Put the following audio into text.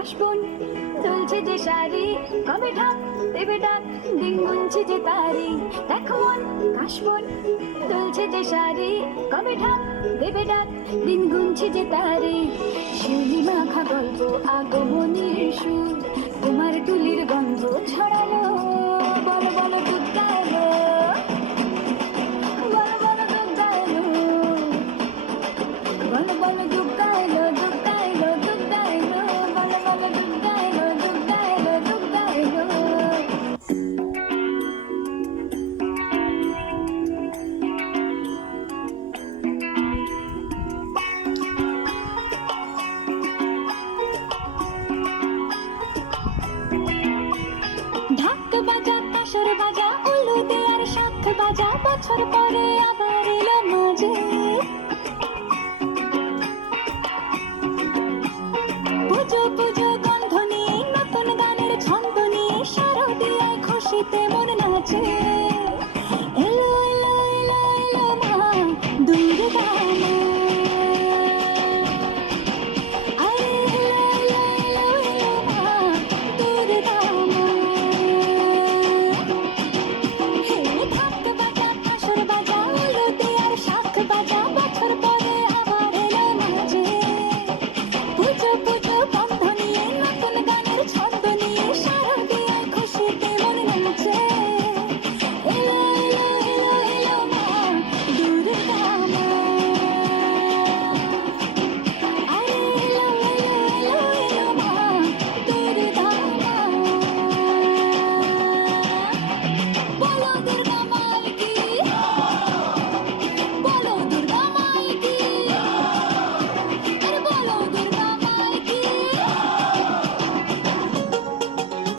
কাশবন দুলছে যে শাড়ি, কবে ঢাক দেবে ডাক, দিন গুনছে যে তারি। দেখো মন কাশবন দুলছে যে শাড়ি, কবে ঢাক দেবে ডাক, দিন গুনছে যে তারি। শিউলি মাখা গল্প আগমনীর সুর, তোমার টুলির গন্ধ ছড়ালো। বলো বলো দুর্গা এলো, বলো বলো দুর্গা এলো, বলো বলো দুর্গা এলো, দুর্গা এলো, দুর্গা এলো, বলো বলো দুর্গা এলো, দুর্গা এলো, দুর্গা এলো। ঢাক বাজা কাসর বাজা উলুদে আর শাঁখ বাজা, বছর পরে আবার এলো মাঝে। পুজো পুজো গন্ধ নিয়ে, নতুন গানের ছন্দ নিয়ে, শারদীয়ায় খুশিতে মন নাচে।